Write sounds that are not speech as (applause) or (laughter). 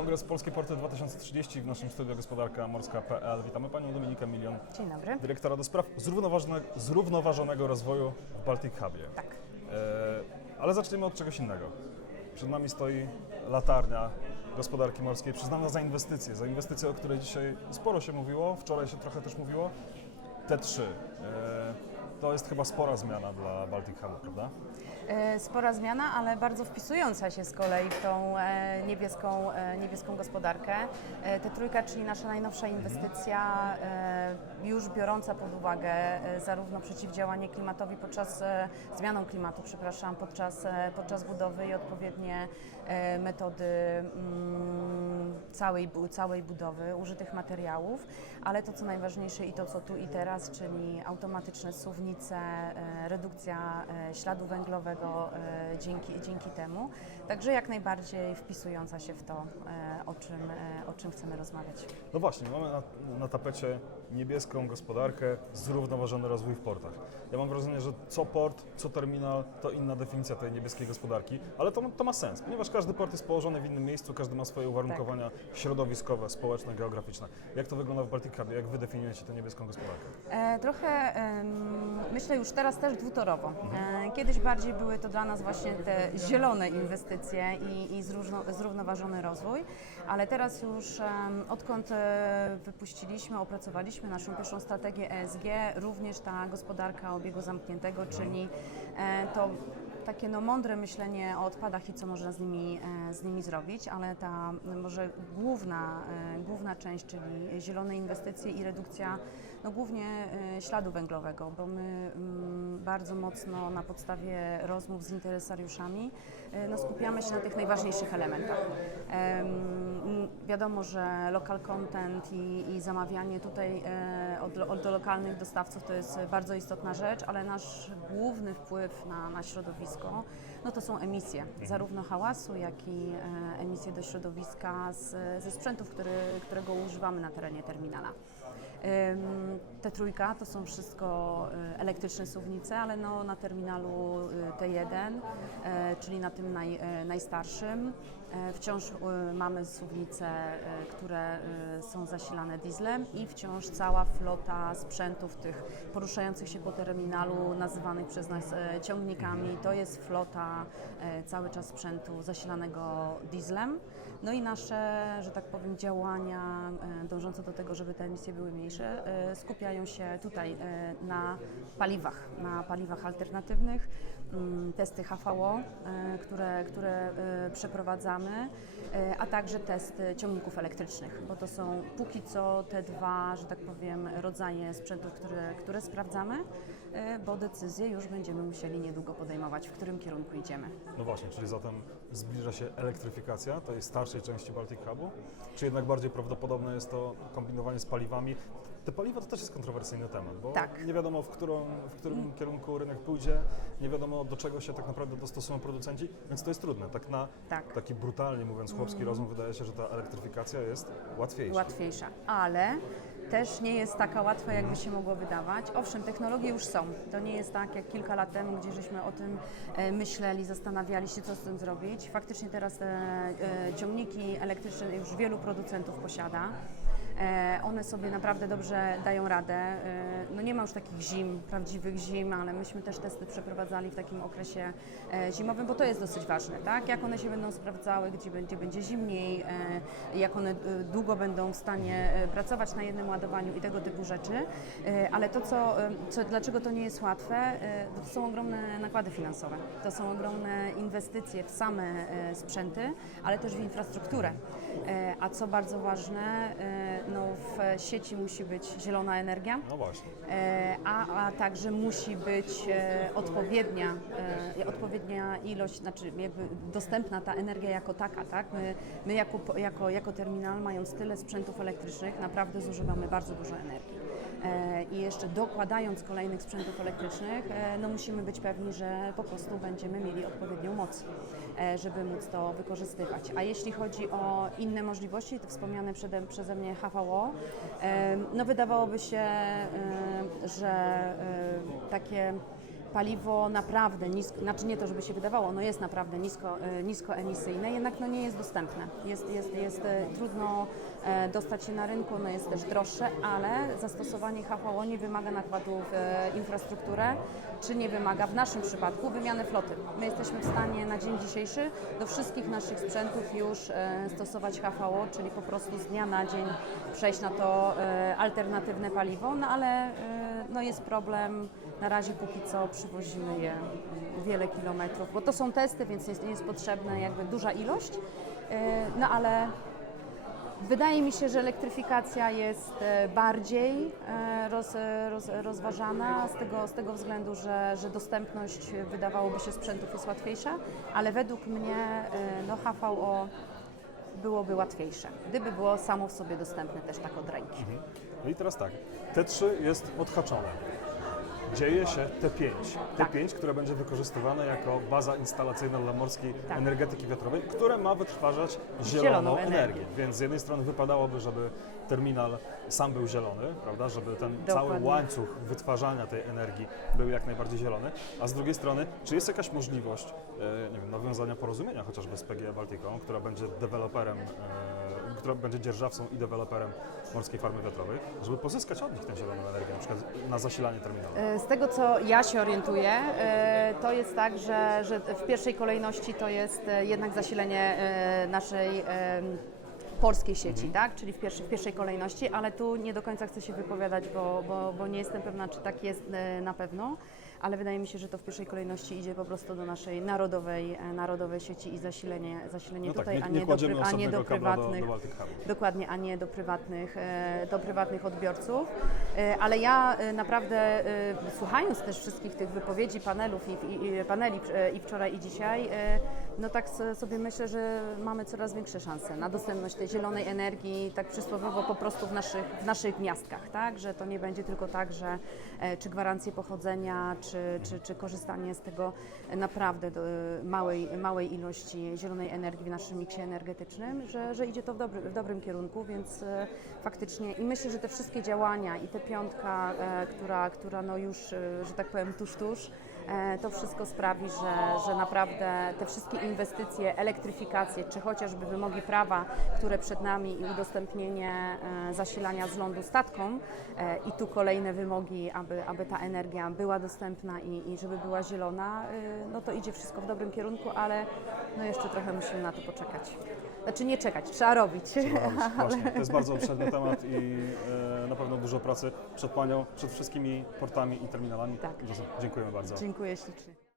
Kongres Polskie Porty 2030 w naszym studiu gospodarka morska.pl. Witamy Panią Dominikę Milion, Dzień dobry. dyrektora do spraw zrównoważonego, zrównoważonego rozwoju w Baltic Hubie. Tak. E, ale zacznijmy od czegoś innego. Przed nami stoi latarnia gospodarki morskiej, przyznana za inwestycje, za inwestycje, o której dzisiaj sporo się mówiło, wczoraj się trochę też mówiło. Te trzy. E, to jest chyba spora zmiana dla Baltic Hubu, prawda? E, Spora zmiana, ale bardzo wpisująca się z kolei w tą e, niebieską, e, niebieską gospodarkę. Te trójka, czyli nasza najnowsza inwestycja, już biorąca pod uwagę zarówno przeciwdziałanie klimatowi podczas zmianą klimatu, przepraszam, podczas, podczas budowy i odpowiednie metody mm, całej, całej budowy, użytych materiałów, ale to co najważniejsze i to co tu i teraz, czyli automatyczne suwnice, e, redukcja e, śladu węglowego e, dzięki, dzięki temu. Także jak najbardziej wpisująca się w to, o czym, o czym chcemy rozmawiać. No właśnie, mamy na, na tapecie niebieską gospodarkę, zrównoważony rozwój w portach. Ja mam wrażenie, że co port, co terminal to inna definicja tej niebieskiej gospodarki, ale to, to ma sens, ponieważ każdy port jest położony w innym miejscu, każdy ma swoje uwarunkowania środowiskowe, społeczne, geograficzne. Jak to wygląda w Baltic Hubie? Jak wy definiujecie tę niebieską gospodarkę? E, Trochę em, myślę już teraz też dwutorowo. E, Kiedyś bardziej były to dla nas właśnie te zielone inwestycje i, i zróżno, zrównoważony rozwój, ale teraz już em, odkąd e, wypuściliśmy, opracowaliśmy naszą pierwszą strategię ESG, również ta gospodarka obiegu zamkniętego, czyli e, to takie no, mądre myślenie o odpadach i co można z nimi, e, z nimi zrobić, ale ta może główna, e, główna część, czyli zielone inwestycje i redukcja no, głównie e, śladu węglowego, bo my mm, bardzo mocno na podstawie rozmów z interesariuszami no, skupiamy się na tych najważniejszych elementach. Wiadomo, że local content i, i zamawianie tutaj od, od do lokalnych dostawców to jest bardzo istotna rzecz, ale nasz główny wpływ na, na środowisko no to są emisje, zarówno hałasu, jak i e, emisje do środowiska z, ze sprzętów, który, którego używamy na terenie terminala. Te trójka to są wszystko y, elektryczne suwnice, ale no, na terminalu y, T1, e, czyli na tym naj, e, najstarszym, e, wciąż y, mamy suwnice, e, które są zasilane dieslem i wciąż cała flota sprzętów tych poruszających się po terminalu, nazywanych przez nas e, ciągnikami, to jest flota e, cały czas sprzętu zasilanego dieslem. No i nasze, że tak powiem, działania e, dążące do tego, żeby te emisje były mniejsze, e, skupiają się tutaj e, na paliwach, na paliwach alternatywnych, mm, testy HVO, które, które przeprowadzamy, a także testy ciągników elektrycznych, bo to są póki co te dwa, że tak powiem, rodzaje sprzętów, które, które sprawdzamy, bo decyzje już będziemy musieli niedługo podejmować, w którym kierunku idziemy. No właśnie, czyli zatem zbliża się elektryfikacja tej starszej części Baltic Hubu? Czy jednak bardziej prawdopodobne jest to kombinowanie z paliwami? Te paliwa to też jest kontrowersyjny temat, bo Tak. nie wiadomo, w, którą, w którym kierunku rynek pójdzie, nie wiadomo, do czego się tak naprawdę dostosują producenci, więc to jest trudne. Tak na Tak. taki brutalnie mówiąc chłopski rozum wydaje się, że ta elektryfikacja jest łatwiejsza. łatwiejsza, ale też nie jest taka łatwa, jakby się mogło wydawać. Owszem, technologie już są. To nie jest tak jak kilka lat temu, gdzie żeśmy o tym e, myśleli, zastanawiali się, co z tym zrobić. Faktycznie teraz te e, ciągniki elektryczne już wielu producentów posiada. E, One sobie naprawdę dobrze dają radę. E, No nie ma już takich zim, prawdziwych zim, ale myśmy też testy przeprowadzali w takim okresie e, zimowym, bo to jest dosyć ważne, tak? Jak one się będą sprawdzały, gdzie będzie, będzie zimniej, jak one długo będą w stanie pracować na jednym ładowaniu i tego typu rzeczy. Ale to, co, co dlaczego to nie jest łatwe, to są ogromne nakłady finansowe. To są ogromne inwestycje w same sprzęty, ale też w infrastrukturę. A co bardzo ważne, sieci musi być zielona energia. No właśnie. E, a, a także musi być e, odpowiednia, e, odpowiednia ilość, znaczy jakby dostępna ta energia jako taka, tak? My, my jako, jako, jako terminal, mając tyle sprzętów elektrycznych, naprawdę zużywamy bardzo dużo energii. E, I jeszcze dokładając kolejnych sprzętów elektrycznych, e, no musimy być pewni, że po prostu będziemy mieli odpowiednią moc, e, żeby móc to wykorzystywać. A jeśli chodzi o inne możliwości, to wspomniane przede, przeze mnie HVO, no wydawałoby się, że takie paliwo naprawdę nisko, znaczy nie to, żeby się wydawało, ono jest naprawdę nisko, niskoemisyjne, jednak no nie jest dostępne. Jest, jest, jest trudno dostać się na rynku, ono jest też droższe, ale zastosowanie HVO nie wymaga nakładów w infrastrukturę, czy nie wymaga w naszym przypadku wymiany floty. My jesteśmy w stanie na dzień dzisiejszy do wszystkich naszych sprzętów już e, stosować HVO, czyli po prostu z dnia na dzień przejść na to e, alternatywne paliwo, no ale e, no jest problem, na razie póki co przywozimy je wiele kilometrów, bo to są testy, więc jest, nie jest potrzebna jakby duża ilość, e, no ale Wydaje mi się, że elektryfikacja jest e, bardziej e, roz, roz, rozważana z tego, z tego względu, że, że dostępność e, wydawałoby się sprzętów jest łatwiejsza, ale według mnie e, no, HVO byłoby łatwiejsze, gdyby było samo w sobie dostępne też tak od ręki. No i teraz tak, T3 jest odhaczone. Dzieje się T5. Tak. T5, które będzie wykorzystywane jako baza instalacyjna dla morskiej Tak. energetyki wiatrowej, które ma wytwarzać Zieloną zieloną, energię. energię. Więc z jednej strony wypadałoby, żeby terminal sam był zielony, prawda, żeby ten cały Dokładnie. łańcuch wytwarzania tej energii był jak najbardziej zielony, a z drugiej strony, czy jest jakaś możliwość e, nie wiem, nawiązania porozumienia chociażby z PGE Baltiką, która będzie deweloperem, e, która będzie dzierżawcą i deweloperem morskiej farmy wiatrowej, żeby pozyskać od nich tę zieloną energię, na przykład na zasilanie terminalu? E, Z tego, co ja się orientuję, e, to jest tak, że, że w pierwszej kolejności to jest e, jednak zasilenie naszej polskiej sieci, tak? czyli w pierwszej, w pierwszej kolejności, ale tu nie do końca chcę się wypowiadać, bo, bo, bo nie jestem pewna, czy tak jest na pewno, ale wydaje mi się, że to w pierwszej kolejności idzie po prostu do naszej narodowej, e, narodowej sieci i zasilenie, zasilenie No tak, tutaj, nie, a nie nie, do, pry- a nie do osobnego kabla do, prywatnych do Hubu. Dokładnie, a nie do prywatnych, e, do prywatnych odbiorców. E, Ale ja naprawdę słuchając też wszystkich tych wypowiedzi panelów i, i, paneli i wczoraj i dzisiaj, no tak sobie myślę, że mamy coraz większe szanse na dostępność tej zielonej energii, tak przysłowiowo po prostu w naszych, w naszych miastkach, tak? Że to nie będzie tylko tak, że czy gwarancje pochodzenia, czy, czy, czy korzystanie z tego naprawdę małej, małej ilości zielonej energii w naszym miksie energetycznym, że, że idzie to w, dobry, w dobrym kierunku, więc e, faktycznie i myślę, że te wszystkie działania i te piątka, e, która, która no już, e, że tak powiem, tuż, tuż, to wszystko sprawi, że, że naprawdę te wszystkie inwestycje, elektryfikacje, czy chociażby wymogi prawa, które przed nami i udostępnienie e, zasilania z lądu statkom e, i tu kolejne wymogi, aby, aby ta energia była dostępna i, i żeby była zielona, e, no to idzie wszystko w dobrym kierunku, ale no jeszcze trochę musimy na to poczekać. Znaczy nie czekać, trzeba robić. Trzeba robić. (laughs) Właśnie, to jest bardzo obszerny temat i e, na pewno dużo pracy przed Panią, przed wszystkimi portami i terminalami. Tak. Dziękujemy bardzo. Dziękuję pokoje ślicznie.